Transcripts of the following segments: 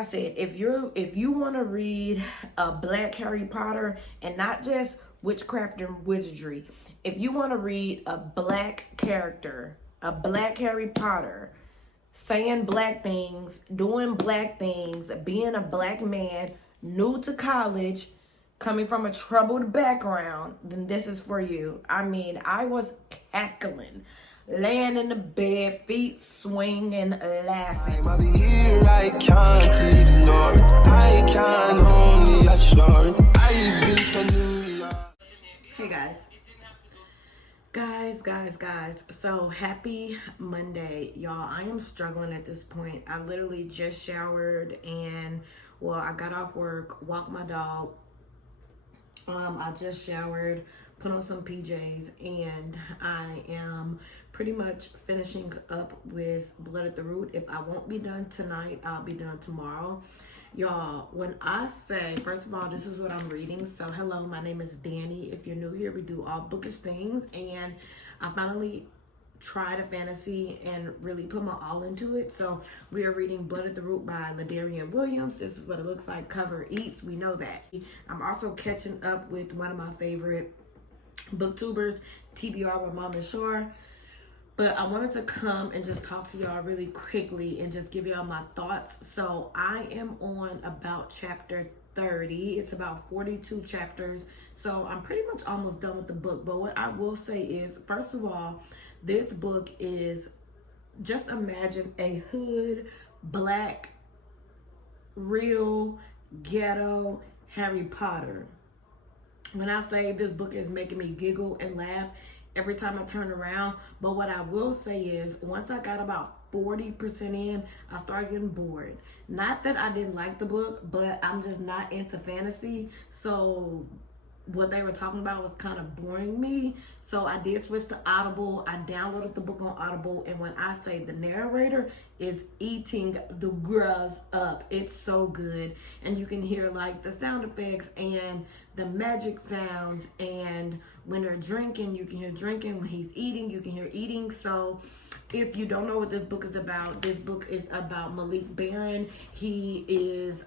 I said, if you want to read a black Harry Potter and not just witchcraft and wizardry, if you want to read a black character, a black Harry Potter, saying black things, doing black things, being a black man, new to college, coming from a troubled background, then this is for you. I mean, I was cackling, laying in the bed, feet swinging, laughing. I'll be here, I can't ignore. I can only assure. I've been to New York. Hey guys. So happy Monday, y'all. I am struggling at this point. I literally just showered and, well, I got off work, walked my dog. I just showered, put on some PJs, and I am pretty much finishing up with Blood at the Root. If I won't be done tonight, I'll be done tomorrow. Y'all, when I say, first of all, this is what I'm reading. So hello, my name is Danny. If you're new here, we do all bookish things, and I finally tried a fantasy and really put my all into it. So we are reading Blood at the Root by Ladarian Williams. This is what it looks like. Cover eats, we know that. I'm also catching up with one of my favorite booktubers, TBR with Mom and Shore. But I wanted to come and just talk to y'all really quickly and just give y'all my thoughts. So I am on about chapter 30. It's about 42 chapters. So I'm pretty much almost done with the book. But what I will say is, first of all, this book is, just imagine a hood, black, real, ghetto Harry Potter. When I say this book is making me giggle and laugh every time I turn around. But what I will say is, once I got about 40% in, I started getting bored. Not that I didn't like the book, but I'm just not into fantasy. So what they were talking about was kind of boring me. So I did switch to Audible. I downloaded the book on Audible, and when I say the narrator is eating the girls up, it's so good. And you can hear like the sound effects and the magic sounds, and when they're drinking, you can hear drinking. When he's eating, you can hear eating. So if you don't know what this book is about, this book is about Malik Barron. He is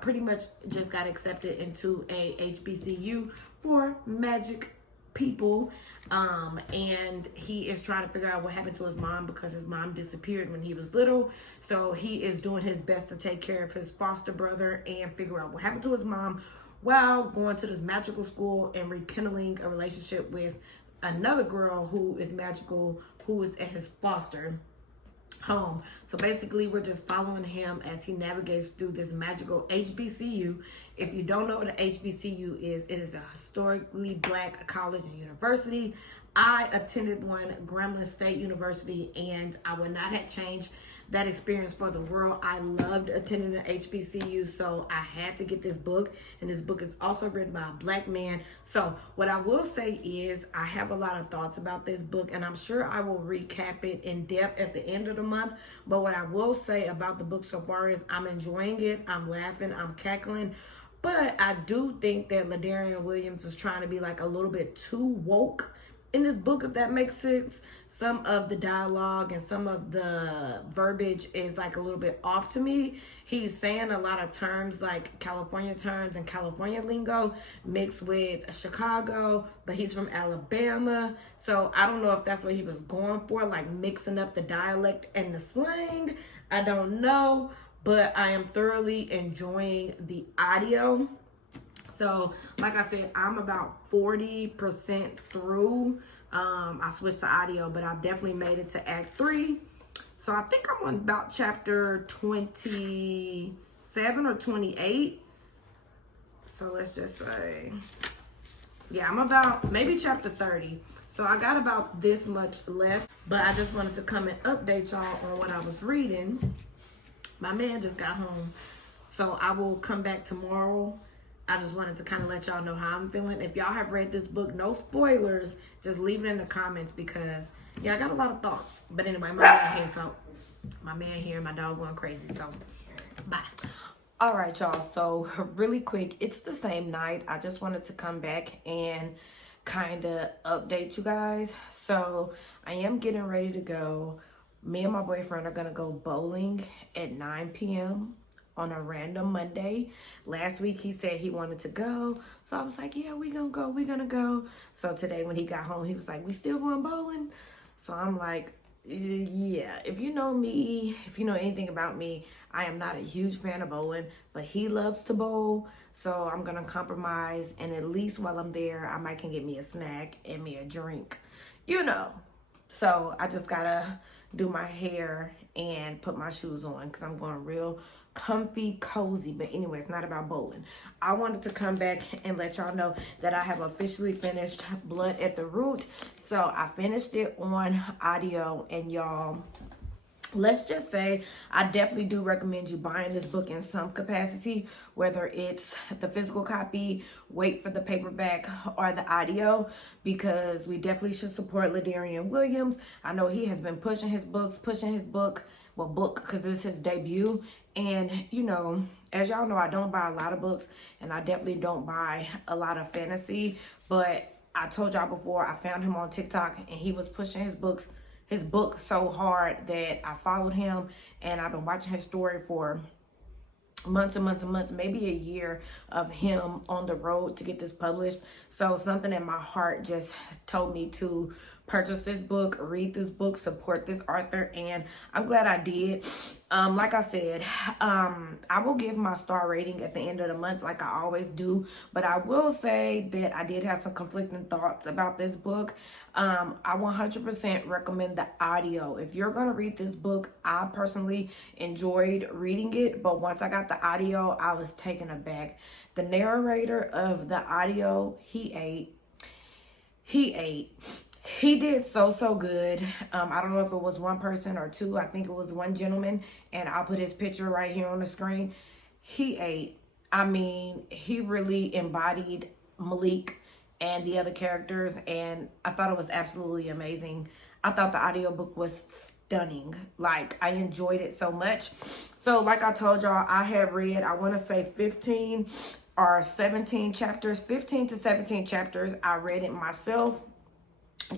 pretty much just got accepted into a HBCU for magic people, and he is trying to figure out what happened to his mom, because his mom disappeared when he was little. So he is doing his best to take care of his foster brother and figure out what happened to his mom while going to this magical school and rekindling a relationship with another girl who is magical, who is at his foster home. So basically, we're just following him as he navigates through this magical HBCU. If you don't know what an HBCU is, it is a historically black college and university. I attended one, Grambling State University, and I would not have changed that experience for the world. I loved attending an HBCU, so I had to get this book, and this book is also written by a black man. So what I will say is, I have a lot of thoughts about this book, and I'm sure I will recap it in depth at the end of the month. But what I will say about the book so far is, I'm enjoying it, I'm laughing, I'm cackling. But I do think that Ladarian Williams is trying to be like a little bit too woke in this book, if that makes sense. Some of the dialogue and some of the verbiage is like a little bit off to me. He's saying a lot of terms like California terms and California lingo mixed with Chicago, but he's from Alabama. So I don't know if that's what he was going for, like mixing up the dialect and the slang. I don't know, but I am thoroughly enjoying the audio. So, like I said, I'm about 40% through. I switched to audio, but I've definitely made it to Act 3. So, I think I'm on about chapter 27 or 28. So, let's just say, yeah, I'm about maybe chapter 30. So, I got about this much left, but I just wanted to come and update y'all on what I was reading. My man just got home, so I will come back tomorrow. I just wanted to kind of let y'all know how I'm feeling. If y'all have read this book, no spoilers, just leave it in the comments, because yeah, I got a lot of thoughts. But anyway, my man here, my dog going crazy, so bye. All right, y'all, so really quick, it's the same night. I just wanted to come back and kind of update you guys. So I am getting ready to go. Me and my boyfriend are gonna go bowling at 9 p.m. on a random Monday. Last week he said he wanted to go. So I was like, yeah, we're gonna go. So today when he got home, he was like, we still going bowling? So I'm like, yeah, if you know me, if you know anything about me, I am not a huge fan of bowling, but he loves to bowl. So I'm gonna compromise, and at least while I'm there, I might can get me a snack and me a drink, you know. So I just gotta do my hair and put my shoes on because I'm going real comfy, cozy. But anyway, it's not about bowling. I wanted to come back and let y'all know that I have officially finished Blood at the Root. So I finished it on audio, and y'all, let's just say I definitely do recommend you buying this book in some capacity, whether it's the physical copy, wait for the paperback, or the audio, because we definitely should support Ladarian Williams. I know he has been pushing his book, because it's his debut. And you know, as y'all know, I don't buy a lot of books, and I definitely don't buy a lot of fantasy, but I told y'all before, I found him on TikTok and he was pushing his book so hard that I followed him, and I've been watching his story for months and months and months, maybe a year of him on the road to get this published. So something in my heart just told me to purchase this book, read this book, support this author, and I'm glad I did. Like I said, I will give my star rating at the end of the month like I always do, but I will say that I did have some conflicting thoughts about this book. I 100% recommend the audio. If you're going to read this book, I personally enjoyed reading it, but once I got the audio, I was taken aback. The narrator of the audio, he ate. He did so good. I don't know if it was one person or two. I think it was one gentleman, and I'll put his picture right here on the screen. He ate. I mean, he really embodied Malik and the other characters, and I thought it was absolutely amazing. I thought the audiobook was stunning. Like, I enjoyed it so much. So like I told y'all, I have read, I want to say 15 or 17 chapters, 15 to 17 chapters. I read it myself,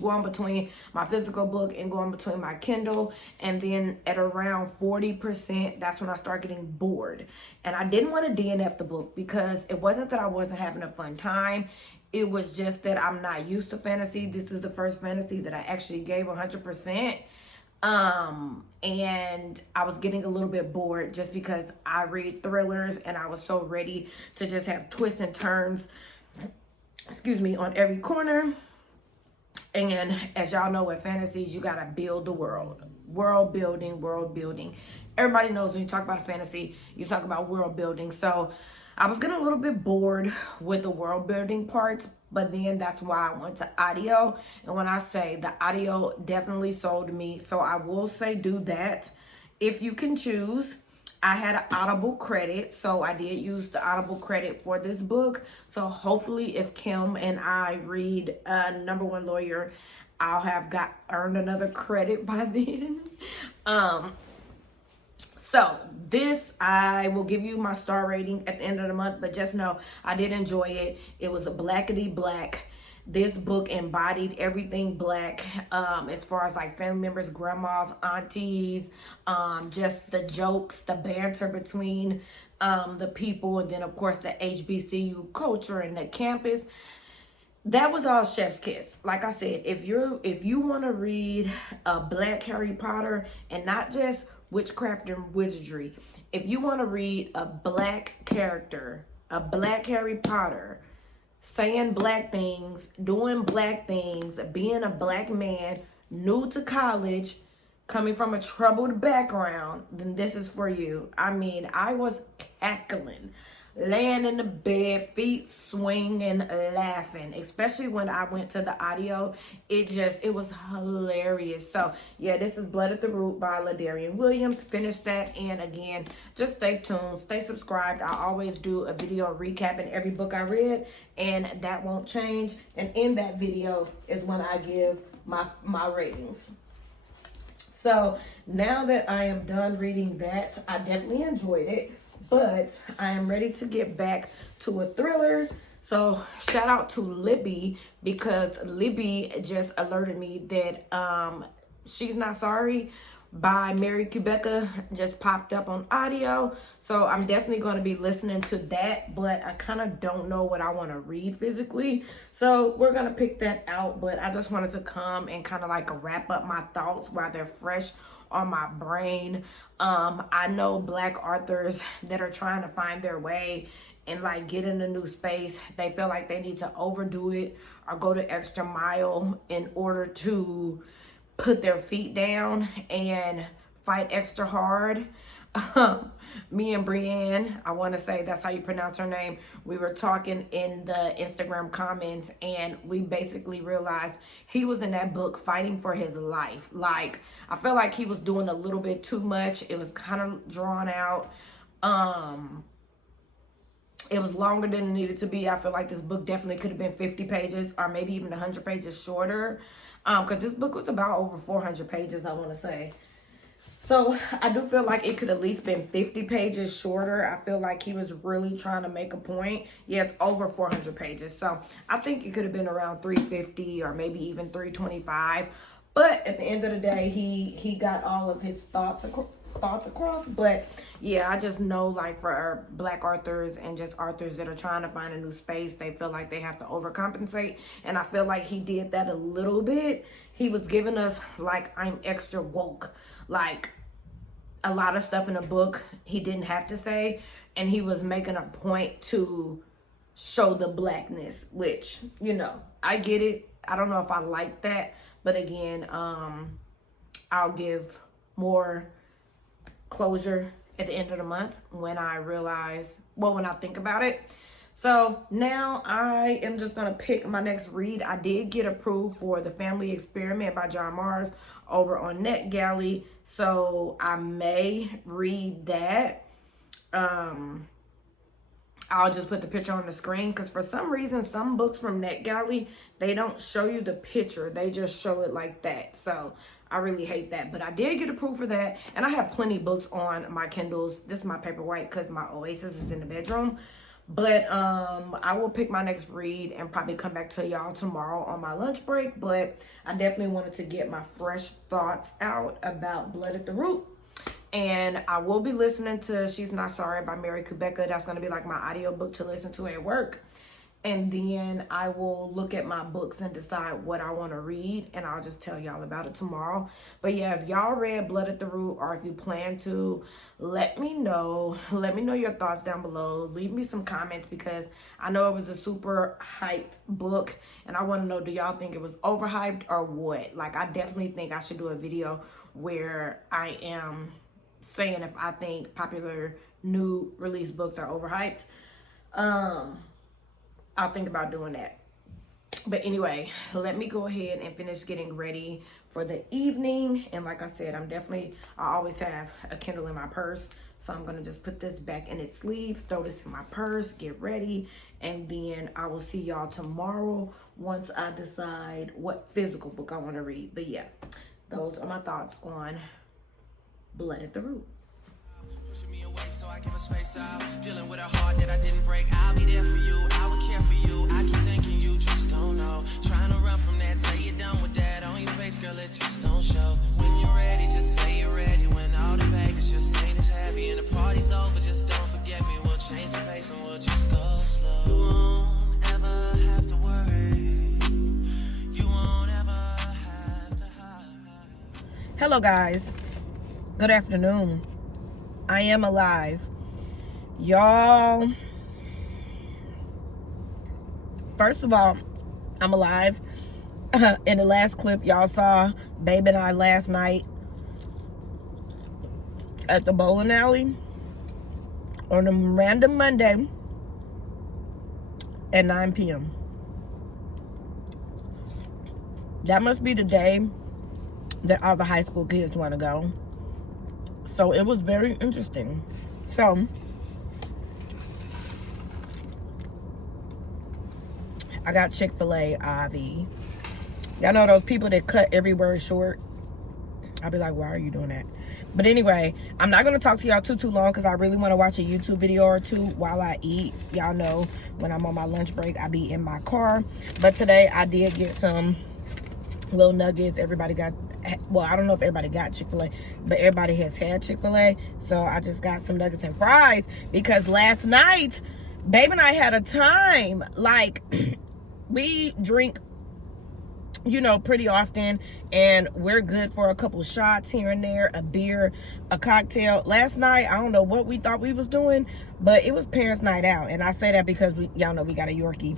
going between my physical book and going between my Kindle. And then at around 40%, that's when I start getting bored. And I didn't want to DNF the book, because it wasn't that I wasn't having a fun time. It was just that I'm not used to fantasy. This is the first fantasy that I actually gave 100%. And I was getting a little bit bored just because I read thrillers and I was so ready to just have twists and turns, on every corner. And as y'all know, with fantasies, you gotta build the world. World building. Everybody knows when you talk about a fantasy, you talk about world building. So I was getting a little bit bored with the world building parts, but then that's why I went to audio. And when I say the audio definitely sold me, so I will say do that if you can choose. I had an Audible credit, so I did use the Audible credit for this book. So hopefully if Kim and I read Number One Lawyer, I'll have earned another credit by then. So this, I will give you my star rating at the end of the month, but just know I did enjoy it. It was a blackety black. This book embodied everything black, as far as like family members, grandmas, aunties, just the jokes, the banter between the people, and then of course the HBCU culture and the campus. That was all chef's kiss. Like I said, if you want to read a black Harry Potter, and not just witchcraft and wizardry, if you want to read a black character, a black Harry Potter, saying black things, doing black things, being a black man, new to college, coming from a troubled background, then this is for you. I mean, I was cackling, laying in the bed, feet swinging, laughing, especially when I went to the audio. It was hilarious. So yeah, this is Blood at the Root by Ladarian Williams. Finished that, and again, just stay tuned, stay subscribed. I always do a video recapping every book I read, and that won't change. And in that video is when I give my ratings. So now that I am done reading that, I definitely enjoyed it, but I am ready to get back to a thriller. So shout out to Libby, because Libby just alerted me that she's not sorry, by MARKIII just popped up on audio. So I'm definitely going to be listening to that, but I kind of don't know what I want to read physically. So we're going to pick that out, but I just wanted to come and kind of like wrap up my thoughts while they're fresh on my brain. I know Black authors that are trying to find their way and like get in a new space. They feel like they need to overdo it or go the extra mile in order to put their feet down and fight extra hard. Me and Brienne, I want to say that's how you pronounce her name, we were talking in the Instagram comments, and we basically realized he was in that book fighting for his life. Like, I feel like he was doing a little bit too much. It was kind of drawn out. It was longer than it needed to be. I feel like this book definitely could have been 50 pages or maybe even 100 pages shorter. Because this book was about over 400 pages, I want to say. So I do feel like it could at least been 50 pages shorter. I feel like he was really trying to make a point. Yeah, it's over 400 pages. So I think it could have been around 350 or maybe even 325. But at the end of the day, he got all of his thoughts across. But yeah, I just know, like, for our Black authors and just authors that are trying to find a new space, they feel like they have to overcompensate, and I feel like he did that a little bit. He was giving us like, I'm extra woke, like a lot of stuff in the book he didn't have to say, and he was making a point to show the Blackness, which, you know, I get it. I don't know if I like that, but again, I'll give more closure at the end of the month when I realize, well, when I think about it. So now I am just going to pick my next read. I did get approved for The Family Experiment by John Mars over on NetGalley, so I may read that. I'll just put the picture on the screen, because for some reason some books from NetGalley, they don't show you the picture, they just show it like that. So I really hate that, but I did get approved for that, and I have plenty of books on my Kindles. This is my Paperwhite because my Oasis is in the bedroom. But I will pick my next read and probably come back to y'all tomorrow on my lunch break. But I definitely wanted to get my fresh thoughts out about Blood at the Root. And I will be listening to She's Not Sorry by MARKIII. That's going to be like my audiobook to listen to at work. And then I will look at my books and decide what I want to read, and I'll just tell y'all about it tomorrow. But yeah, if y'all read Blood at the Root, or if you plan to, let me know. Let me know your thoughts down below. Leave me some comments, because I know it was a super hyped book, and I want to know, do y'all think it was overhyped or what? Like, I definitely think I should do a video where I am saying if I think popular new release books are overhyped. I'll think about doing that. But anyway, let me go ahead and finish getting ready for the evening. And like I said, I always have a Kindle in my purse. So I'm going to just put this back in its sleeve, throw this in my purse, get ready. And then I will see y'all tomorrow once I decide what physical book I want to read. But yeah, those are my thoughts on Blood at the Root. Pushing me away, so I give a space out. Dealing with a heart that I didn't break. I'll be there for you, I will care for you. I keep thinking you just don't know. Trying to run from that, say you're done with that. On your face, girl, it just don't show. When you're ready, just say you're ready. When all the baggage just ain't as heavy and the party's over, just don't forget me. We'll change the pace and we'll just go slow. You won't ever have to worry. You won't ever have to hide. Hello guys, good afternoon. I am alive, y'all. First of all, I'm alive. In the last clip y'all saw, Babe and I last night at the bowling alley on a random Monday at 9 p.m. That must be the day that all the high school kids want to go. So it was very interesting. So I got Chick-fil-A IV. Y'all know those people that cut every word short? I'll be like, why are you doing that? But anyway, I'm not going to talk to y'all too long, because I really want to watch a YouTube video or two while I eat. Y'all know when I'm on my lunch break, I be in my car. But today I did get some little nuggets. Everybody well, I don't know if everybody got Chick-fil-A, but everybody has had Chick-fil-A. So I just got some nuggets and fries because last night, babe and I had a time. Like, we drink, you know, pretty often, and we're good for a couple shots here and there, a beer, a cocktail. Last night, I don't know what we thought we was doing, but it was parents' night out, and I say that because y'all know we got a Yorkie.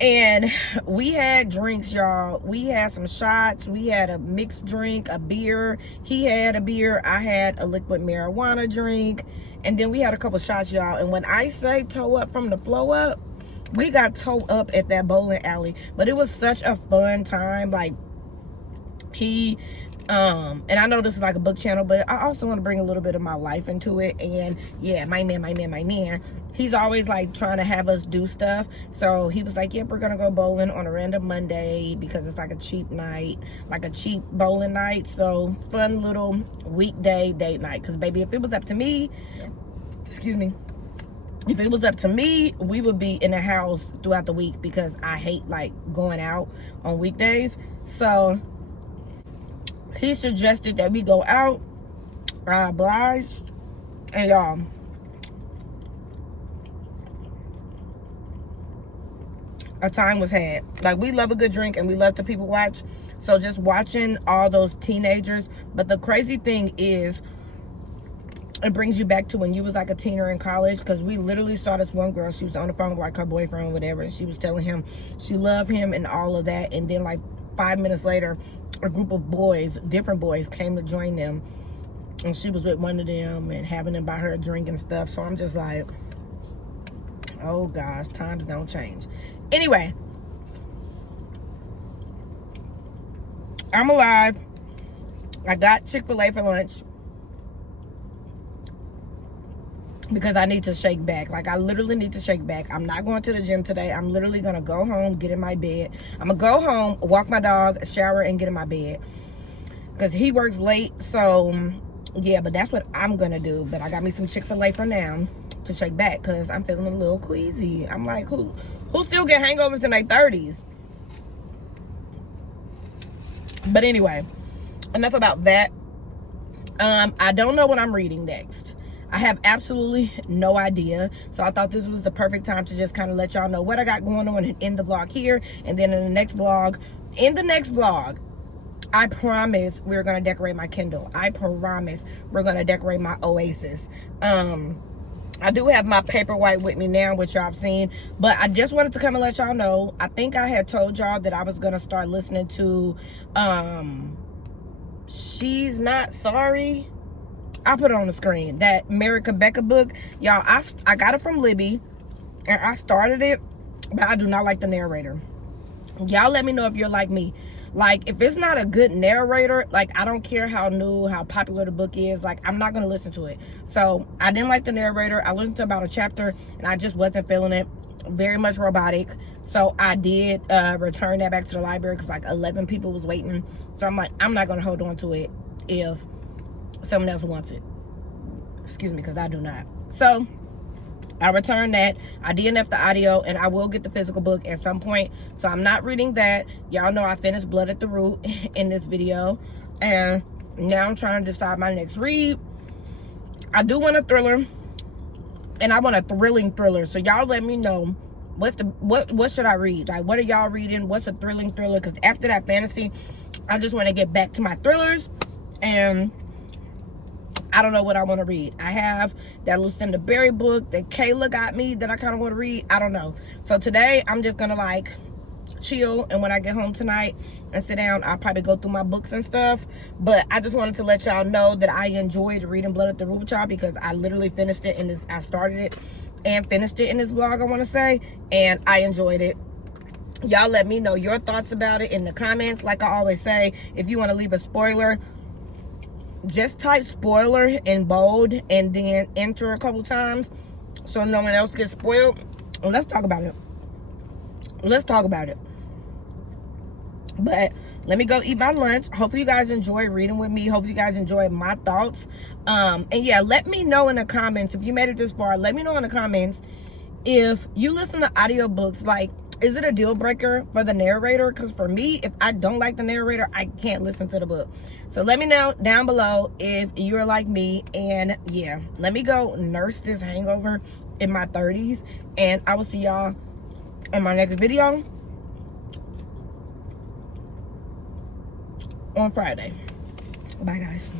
And we had drinks, y'all. We had some shots. We had a mixed drink, a beer. He had a beer. I had a liquid marijuana drink. And then we had a couple shots, y'all. And when I say toe up from the flow up, we got toe up at that bowling alley. But it was such a fun time. Like, he... and I know this is like a book channel, but I also want to bring a little bit of my life into it. And yeah, my man, he's always like trying to have us do stuff. So he was like, yep, we're gonna go bowling on a random Monday because it's like a cheap night, like a cheap bowling night. So fun little weekday date night. Because baby, if it was up to me, excuse me, if it was up to me, we would be in the house throughout the week because I hate like going out on weekdays. So he suggested that we go out. I obliged. And y'all, a time was had. Like, we love a good drink and we love to people watch. So just watching all those teenagers. But the crazy thing is, it brings you back to when you was like a teenager in college. Because we literally saw this one girl. She was on the phone with like her boyfriend or whatever. And she was telling him she loved him and all of that. And then like 5 minutes later, a group of boys, different boys, came to join them, and she was with one of them and having them buy her a drink and stuff. So I'm just like, oh gosh, times don't change. Anyway, I'm alive. I got Chick-fil-A for lunch because I need to shake back. Like, I literally need to shake back. I'm not going to the gym today. I'm literally gonna go home, get in my bed. I'm gonna go home, walk my dog, shower, and get in my bed because he works late. So yeah, but that's what I'm gonna do. But I got me some Chick-fil-A for now to shake back because I'm feeling a little queasy. I'm like, who still get hangovers in their 30s? But anyway, enough about that. I don't know what I'm reading next. I have absolutely no idea. So I thought this was the perfect time to just kind of let y'all know what I got going on in the vlog here. And then in the next vlog, I promise we're going to decorate my Kindle. I promise we're going to decorate my Oasis. I do have my Paperwhite with me now, which y'all have seen. But I just wanted to come and let y'all know. I think I had told y'all that I was going to start listening to She's Not Sorry. I put it on the screen. That Mary Rebecca book. Y'all, I got it from Libby. And I started it. But I do not like the narrator. Y'all let me know if you're like me. Like, if it's not a good narrator, like, I don't care how new, how popular the book is. Like, I'm not going to listen to it. So, I didn't like the narrator. I listened to about a chapter. And I just wasn't feeling it. Very much robotic. So, I did return that back to the library. Because, like, 11 people was waiting. So, I'm like, I'm not going to hold on to it if someone else wants it. Excuse me, because I do not. So I returned that. I DNF'd the audio, and I will get the physical book at some point. So I'm not reading that. Y'all know I finished Blood at the Root in this video, and now I'm trying to decide my next read. I do want a thriller, and I want a thrilling thriller. So y'all let me know what should I read? Like, what are y'all reading? What's a thrilling thriller? Because after that fantasy, I just want to get back to my thrillers. And I don't know what I want to read. I have that Lucinda Berry book that Kayla got me that I kind of want to read. I don't know. So today, I'm just going to like chill. And when I get home tonight and sit down, I'll probably go through my books and stuff. But I just wanted to let y'all know that I enjoyed reading Blood at the Root with y'all because I literally finished it in this. I started it and finished it in this vlog, I want to say. And I enjoyed it. Y'all let me know your thoughts about it in the comments. Like I always say, if you want to leave a spoiler, just type spoiler in bold and then enter a couple times so no one else gets spoiled. And let's talk about it. Let's talk about it. But let me go eat my lunch. Hopefully you guys enjoy reading with me. Hopefully you guys enjoy my thoughts. And yeah, let me know in the comments if you made it this far. Let me know in the comments if you listen to audiobooks. Like, Is it a deal breaker for the narrator? Because for me, if I don't like the narrator, I can't listen to the book. So let me know down below if you're like me. And yeah, let me go nurse this hangover in my 30s. And I will see y'all in my next video on Friday. Bye, guys.